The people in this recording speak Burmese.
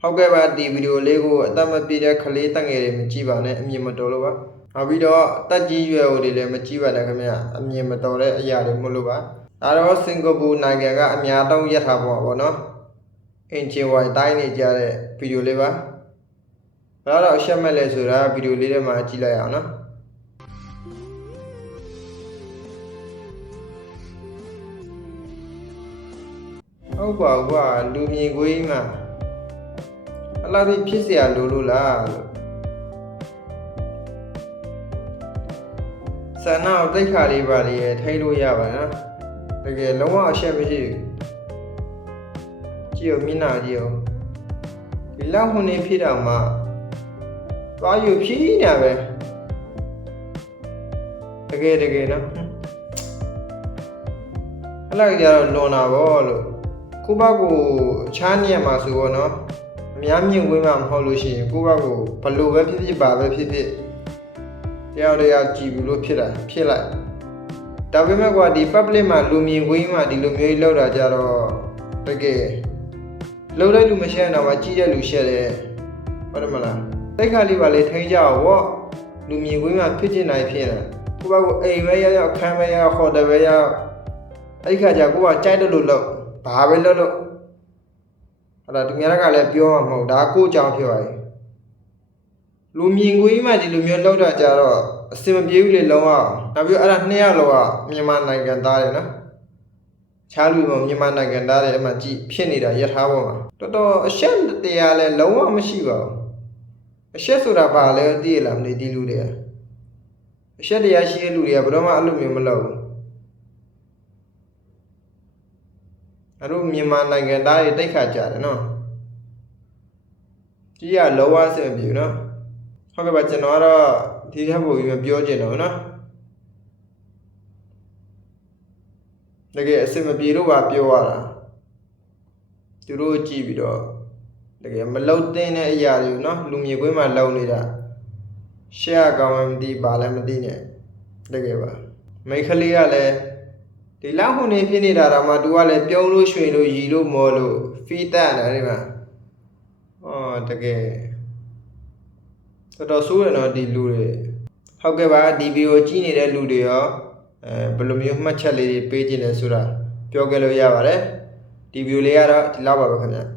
ဟုတ်ကဲ့ပါဒီဗီဒီယိုလေးကိုအသက်မပြည့်တဲ့ကလေးတက်ငယ်တွေမကြည့်ပါနဲ့အမြင်မတော်လို့ပါနောက်ပြီးတော့အသက်ကြီးရွယ်အိုတွေလည်းမကြည့်ပါနဲ့ခင်ဗျအမြင်မတော်တဲ့အရာတွေမို့လို့ပါဒါတော့စင်ကာပူနိုင်ငံကအများတောင်းရထားပေါ့ဗောနော်အင်ဂျင်ဝိုင်တိုင်းနေကြတဲ့ဗီဒီယိုလေးပါဘယ်တော့အရှက်မဲ့လဲဆိုတာဗီဒီယိုလေးထဲမှာကြည့်လိုက်အောင်နော်ဟုတ်ပါဘူးကွာလူမြင်ကွေးမှာ အလားတူဖြစ်เสียလို့လို့လားလို့ဆန္ဒကိုတိတ်ခါလေးပါလေထိလို့ရပါနော်တကယ်လုံးဝအရှက်မရှိဘူးကြည့်ရမျက်နှာကြည့်အောင်ဒီလောက်ခုနေဖြစ်တော့မှသွားယူဖြီးနေပဲတကယ်တကယ်နော်အဲ့လောက်ကြတော့လွန်တာဗောလို့ ကိုယ့်ဘက်ကိုချားနေရမှာဆိုတော့နော် အများမြင်ခွင့်မှမဟုတ်လို့ရှိရင်ကိုယ့်ဘက်ကိုဘလို့ပဲဖြစ်ဖြစ်ပါပဲဖြစ်ဖြစ်တယောက်တယောက်ကြည်ဘူးလို့ဖြစ်တာဖြစ်လိုက်ဒါပေမဲ့ကွာဒီ public မှာလူမြင်ခွင့်မှဒီလိုမျိုးကြီးလောက်တာကြတော့တကယ်လောက်တဲ့လူမရှက်တော့မှကြီးတဲ့လူရှက်တယ်ဟုတ်တယ်မလားတိတ်ခါလေးပါလေထိန်းကြအောင်ဗောလူမြင်ခွင့်မှဖြစ်ချင်နိုင်ဖြစ်နေကိုယ့်ဘက်ကိုအိမ်ပဲရောက်ရောက်ခန်းပဲရောက်ဟိုတယ်ပဲရောက်အဲ့ဒီခါကျကိုကကြိုက်တယ်လို့လောက်ဘာပဲလုပ်လို့ အဲ့ဒါသူများကလည်းပြောမှာမဟုတ်ဒါကိုယ့်ကြောင့်ဖြစ်သွားပြီလူမြင်ကွေးမှဒီလိုမျိုးလောက်တာကြတော့အစင်မပြေဘူးလေလုံးဝနောက်ပြီးအဲ့ဒါနှစ်ယောက်လောကမြန်မာနိုင်ငံသားတယ်နော်ချားလူမမြန်မာနိုင်ငံသားတယ်အမှကြည့်ဖြစ်နေတာယထာပေါ်မှာတော်တော်အရှက်တရားလဲလုံးဝမရှိပါဘူးအရှက်ဆိုတာဘာလဲသိရလားမသိဒီလူတွေကအရှက်တရားရှိတဲ့လူတွေကဘယ်တော့မှအဲ့လိုမျိုးမလုပ်ဘူး အဲ့တို့မြန်မာနိုင်ငံသားတွေတိတ်ခါကြတယ်နော်ကြီးရလောဝဆင်ပြေနော်ဟုတ်ကဲ့ပါကျွန်တော်ကတော့ဒီထက်ပိုပြီးမပြောချင်တော့ဘူးနော်တကယ်အစင်မပြေလို့ပါပြောရတာသူတို့ကြည့်ပြီးတော့တကယ်မလုံတဲ့တဲ့အရာတွေကိုနော်လူမြေခွေးမှာလုံနေတာရှက်ကောင်းမှမသိပါလည်းမသိနဲ့တကယ်ပါမိန်းကလေးကလည်း ဒီလောက်ခုနေဖြစ်နေတာတော့မှ तू ကလည်းပြုံးလို့ရွှေလို့ရီလို့မော်လို့ဖီးတက်တယ်ဒီမှာဟောတကယ်တော်တော်ဆိုးရတော့ဒီလူတွေဟုတ်ကဲ့ပါဒီဗီဒီယိုကြည့်နေတဲ့လူတွေရောအဲဘယ်လိုမျိုးမှတ်ချက်လေးတွေပေးခြင်းလဲဆိုတာပြောခဲ့လို့ရပါတယ်ဒီဗီဒီယိုလေးကတော့ဒီလောက်ပါပဲခင်ဗျ